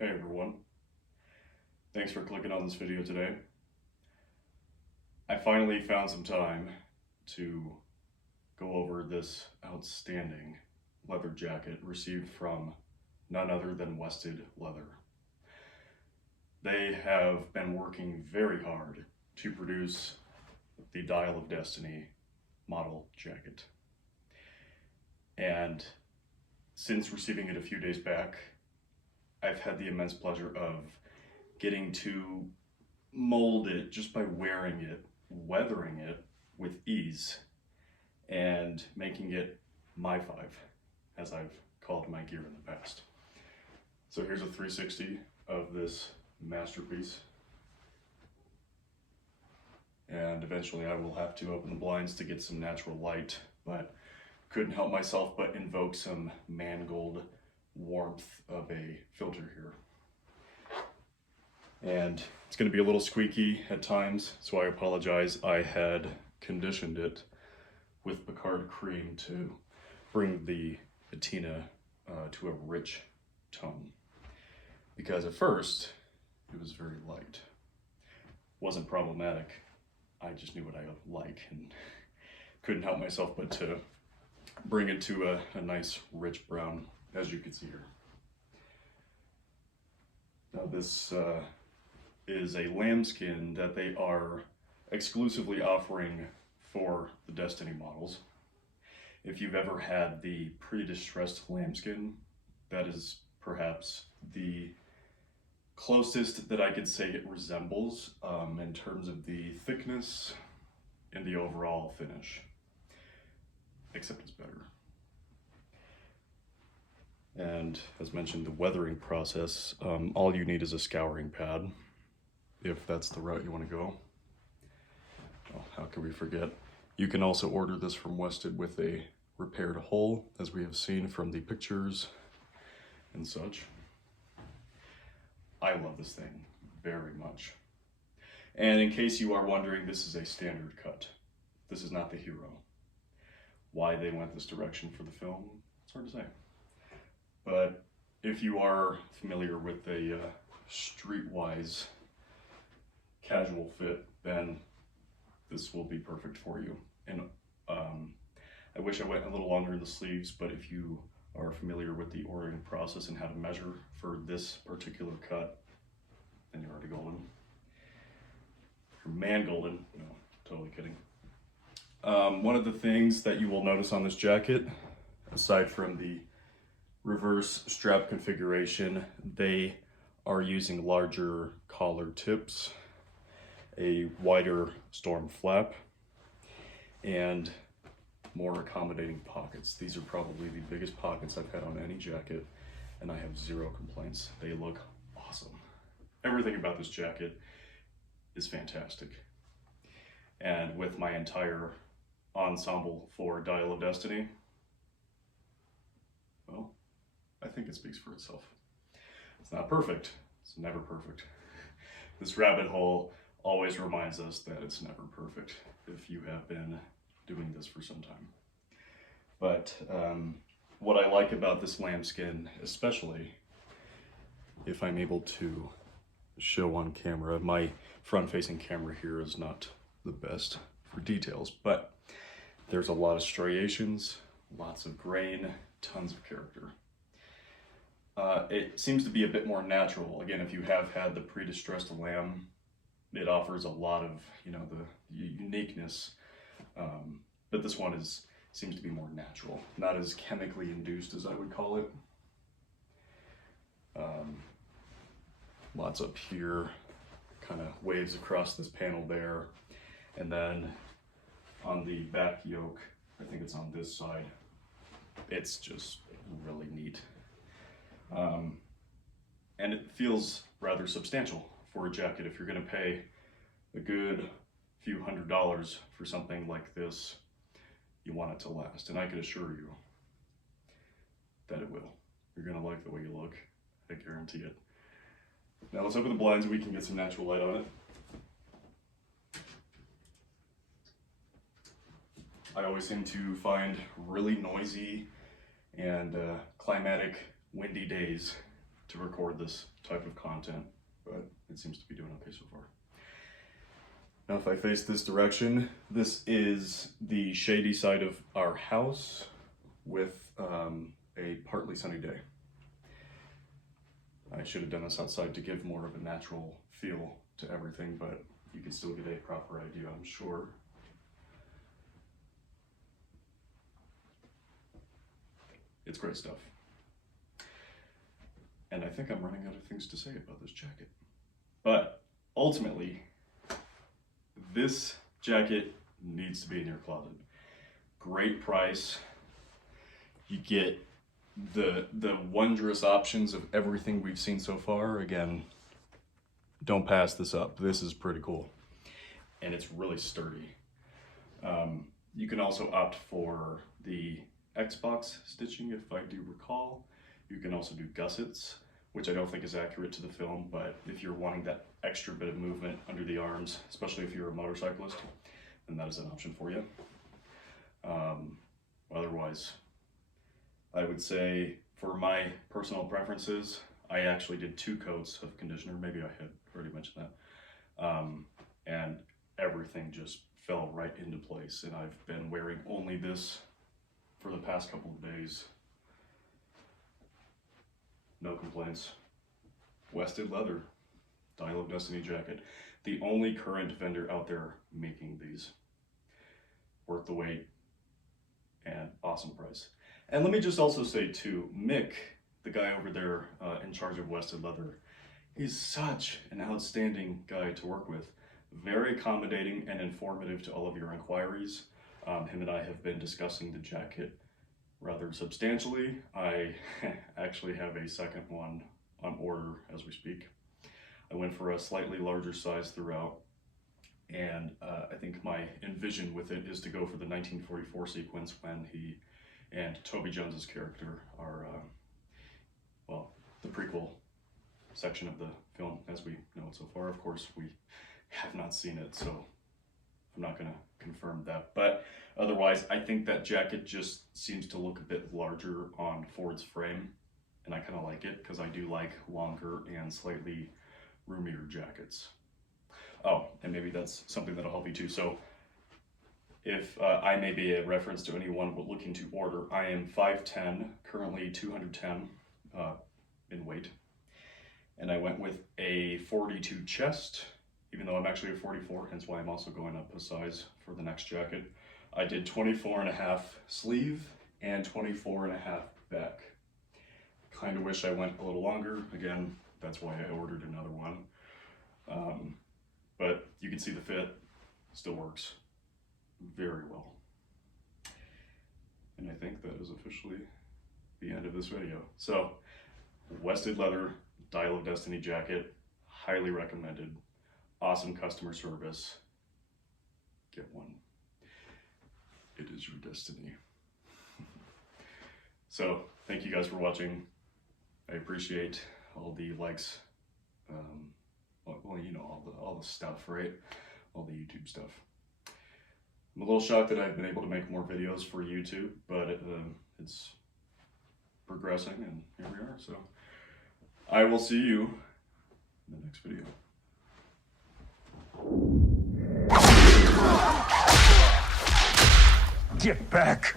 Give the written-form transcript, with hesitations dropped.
Hey everyone, thanks for clicking on this video today. I finally found some time to go over this outstanding leather jacket received from none other than Wested Leather. They have been working very hard to produce the Dial of Destiny model jacket. And since receiving it a few days back, I've had the immense pleasure of getting to mold it just by wearing it, weathering it with ease, and making it my five, as I've called my gear in the past. So here's a 360 of this masterpiece. And eventually I will have to open the blinds to get some natural light, but couldn't help myself but invoke some mangold warmth of a filter here. And it's going to be a little squeaky at times, so I apologize. I had conditioned it with Picard cream to bring the patina to a rich tone, because at first it was very light. Wasn't problematic, I just knew what I like and couldn't help myself but to bring it to a nice rich brown, as you can see here. Now this is a lambskin that they are exclusively offering for the Destiny models. If you've ever had the pre-distressed lambskin, that is perhaps the closest that I could say it resembles in terms of the thickness and the overall finish, except it's better. And as mentioned, the weathering process, all you need is a scouring pad, if that's the route you want to go. Oh, how could we forget? You can also order this from Wested with a repaired hull, as we have seen from the pictures and such. I love this thing very much. And in case you are wondering, this is a standard cut. This is not the hero. Why they went this direction for the film, it's hard to say. But if you are familiar with a streetwise casual fit, then this will be perfect for you. And I wish I went a little longer in the sleeves, but if you are familiar with the ordering process and how to measure for this particular cut, then you're already golden. You're man golden. No, totally kidding. One of the things that you will notice on this jacket, aside from the reverse strap configuration, they are using larger collar tips, a wider storm flap, and more accommodating pockets. These are probably the biggest pockets I've had on any jacket, and I have zero complaints. They look awesome. Everything about this jacket is fantastic. And with my entire ensemble for Dial of Destiny, well, I think it speaks for itself. It's not perfect. It's never perfect. This rabbit hole always reminds us that it's never perfect if you have been doing this for some time. But what I like about this lambskin, especially if I'm able to show on camera, my front-facing camera here is not the best for details, but there's a lot of striations, lots of grain, tons of character. It seems to be a bit more natural. Again, if you have had the pre-distressed lamb, it offers a lot of, the uniqueness, but this one seems to be more natural, not as chemically induced as I would call it. Lots up here, kind of waves across this panel there, and then on the back yoke, I think it's on this side, it's just really neat. And it feels rather substantial for a jacket. If you're going to pay a good few $100s for something like this, you want it to last. And I can assure you that it will. You're going to like the way you look. I guarantee it. Now let's open the blinds and we can get some natural light on it. I always seem to find really noisy and climatic windy days to record this type of content, but it seems to be doing okay so far. Now if I face this direction, this is the shady side of our house with a partly sunny day. I should have done this outside to give more of a natural feel to everything, but you can still get a proper idea, I'm sure. It's great stuff. And I think I'm running out of things to say about this jacket. But ultimately, this jacket needs to be in your closet. Great price. You get the wondrous options of everything we've seen so far. Again, don't pass this up. This is pretty cool. And it's really sturdy. You can also opt for the Xbox stitching, if I do recall. You can also do gussets, which I don't think is accurate to the film, but if you're wanting that extra bit of movement under the arms, especially if you're a motorcyclist, then that is an option for you. Otherwise, I would say for my personal preferences, I actually did 2 coats of conditioner. Maybe I had already mentioned that. And everything just fell right into place. And I've been wearing only this for the past couple of days. No complaints. Wested leather, Dial of Destiny jacket. The only current vendor out there making these. Worth the wait and awesome price. And let me just also say too, Mick, the guy over there in charge of Wested leather, he's such an outstanding guy to work with. Very accommodating and informative to all of your inquiries. Him and I have been discussing the jacket rather substantially. I actually have a second one on order as we speak. I went for a slightly larger size throughout, and I think my envision with it is to go for the 1944 sequence when he and Toby Jones's character are, well, the prequel section of the film as we know it so far. Of course, we have not seen it, so I'm not gonna confirm that. But otherwise, I think that jacket just seems to look a bit larger on Ford's frame, and I kind of like it because I do like longer and slightly roomier jackets. Oh, and maybe that's something that'll help you too. So if I may be a reference to anyone looking to order, I am 5'10", currently 210 in weight. And I went with a 42 chest, even though I'm actually a 44, hence why I'm also going up a size for the next jacket. I did 24.5 sleeve and 24.5 back. Kind of wish I went a little longer. Again, that's why I ordered another one. But you can see the fit still works very well. And I think that is officially the end of this video. So, Wested leather, Dial of Destiny jacket, highly recommended. Awesome customer service. Get one. It is your destiny. So, thank you guys for watching. I appreciate all the likes. Well, you know, all the stuff, right? All the YouTube stuff. I'm a little shocked that I've been able to make more videos for YouTube, but it's progressing, and here we are. So, I will see you in the next video. Get back!